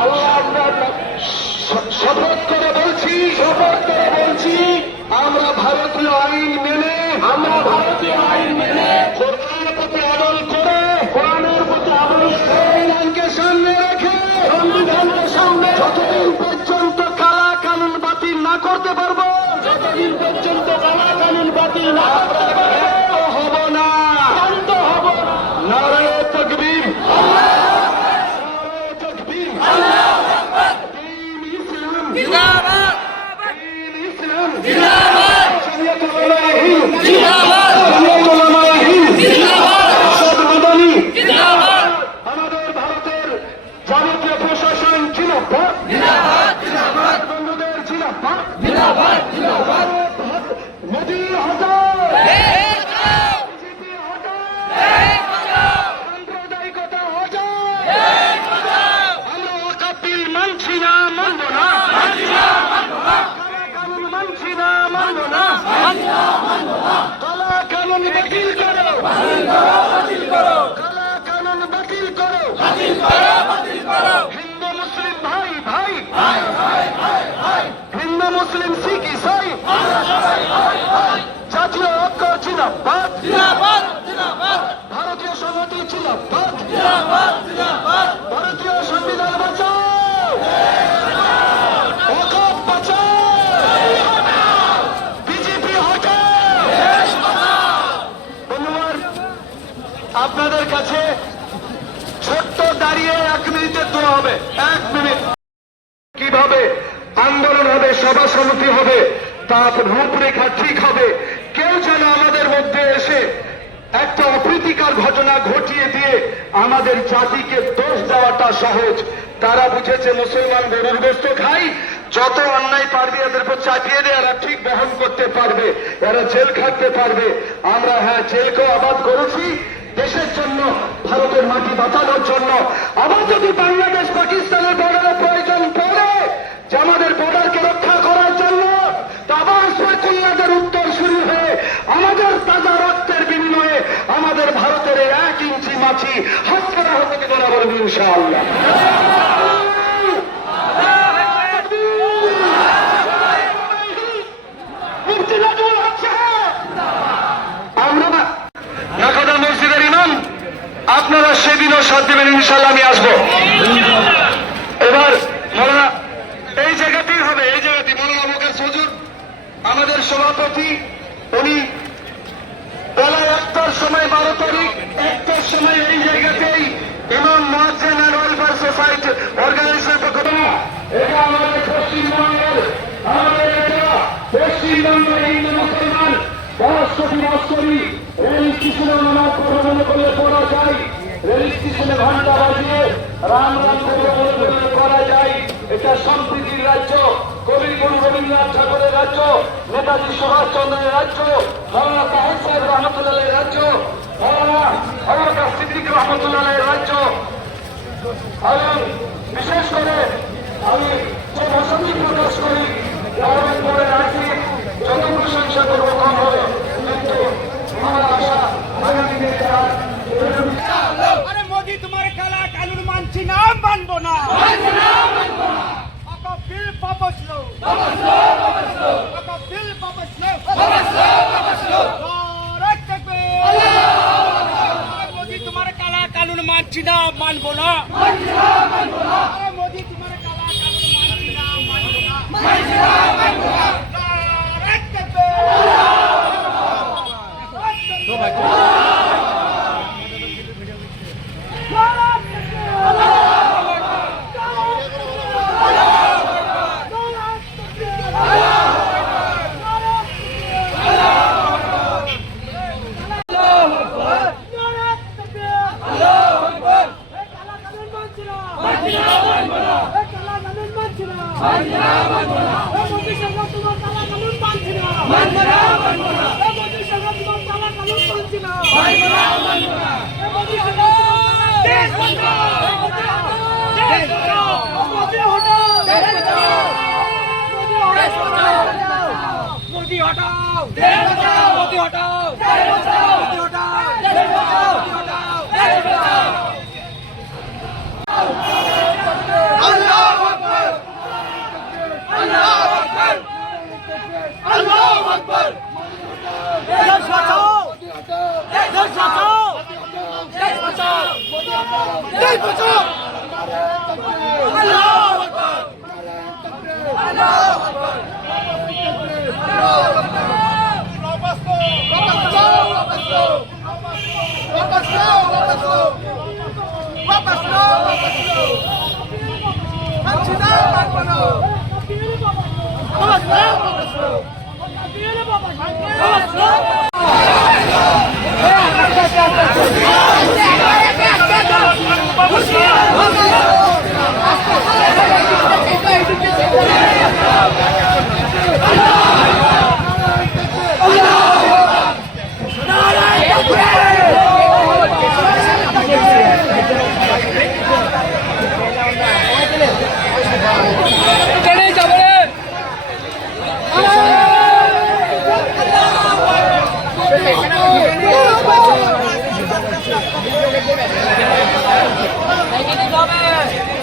আল্লাহ আমরা শপথ করে বলছি আমরা ভারতীয় আইন মেনে কোরআনের প্রতি আমল করে সংবিধানকে সামনে রেখে যতদিন পর্যন্ত কালা কানুন বাতিল না করতে পারবো শান্ত হব না নারায়ে তাকবীর আমাদের ভারতের যাবতীয় প্রশাসন জিন্দাবাদ বন্ধুদের জিন্দাবাদ মোদী হটাও বিজেপি হটাও সাম্প্রদায়িকতা হটাও আমরা ওয়াকফ বিল মানছি না মানব না কানুন মানছি না মানব না কালা কানুন বাতিল করো কালা কানুন বাতিল করো হিন্দু মুসলিম ভাই হিন্দু মুসলিম শিখ ইসাই জাতীয় ঐক্য জিন্দাবাদ ভারতীয় সংহতি জিন্দাবাদ ভারতীয় সংবিধান বাঁচাও ওয়াকফ বাঁচাও বিজেপি হটাও বন্ধুগণ আপনাদের কাছে ছোট্ট দাঁড়িয়ে 1 মিনিটের দোয়া হবে 1 মিনিট কিভাবে আন্দোলন হবে সভা সমিতি হবে তার রূপরেখা ঠিক হবে কেউ যেন আমাদের মধ্যে এসে একটা অপ্রীতিকর ঘটনা ঘটিয়ে দিয়ে আমাদের জাতিকে দোষ দেওয়াটা সহজ তারা বুঝেছে মুসলমান গরুর গোশত খাই যত অন্যায় পারবে এদের উপর চাপিয়ে দিয়ে এরা ঠিক বহন করতে পারবে এরা জেল খাটতে পারবে আমরা হ্যাঁ জেলকেও আবাদ করেছি দেশের জন্য ভারতের মাটি বাঁচানোর জন্য আবার যদি বাংলাদেশ পাকিস্তানের বর্ডারের প্রয়োজন পড়ে যে আমাদের বর্ডারকে রক্ষা করার জন্য আবার কন্যাদের উত্তর শুরু হয়ে আমাদের তাজা রক্তের বিনিময়ে আমাদের ভারতের 1 ইঞ্চি মাছি হাত করা হতে দেব না বলবো ইনশাআল্লাহ আমরা নাকদা মসজিদের ইমাম আপনারা সেদিনও সাথ দেবেন ইনশাআল্লাহ আমি আসবো এবার মৌলানা এই জায়গাতেই হবে মৌলানা আবু হুজুর আমাদের সভাপতি উনি বেলা 1টার সময় 12 তারিখ 1টার সময় এই জায়গাতেই ইমাম মুয়াজ্জিন এন্ড ওয়েলফেয়ার সোসাইটি অর্গানাইজেশনের পক্ষ থেকে এটা আমাদের পশ্চিমবঙ্গের হিন্দু মুসলমান 62টি বৎসরী রেল স্টেশনে নামাজ পড়ানো করলে পড়া যায় রেল স্টেশনে ঘন্টা বাজিয়ে রাম করে করা যায় এটা সম্প্রীতির রাজ্য কবিগুরু রবীন্দ্রনাথ ঠাকুরের রাজ্য নেতাজি সুভাষচন্দ্রের রাজ্য মৌলানা তাহের সাহেব রহমতুল্লাহের রাজ্য মৌলানা আবুবকর সিদ্দিক রহমতুল্লাহের রাজ্য এবং বিশেষ করে আমি যে ভাষাটি প্রকাশ করি আমাদের পরে রাখি যত প্রশংসা করবো কম হবে কিন্তু আমার আশা আগামী দিনে अरे मोदी तुम्हारे काला कानून मानছি না মানবো না ওয়াকফ বিল वापस लो ওয়াকফ বিল वापस लो নারে তাকবীর মোদি তোমার কালা কানুন মানছি না মানবো না আরে মোদি তোমার কালা কানুন মানছি না মানবো না নারে তাকবীর मोदी हटाओ मोदी हटाओ मोदी हटाओ এটাই বাঁচাও আল্লাহু আকবার আল্লাহু আকবার Ini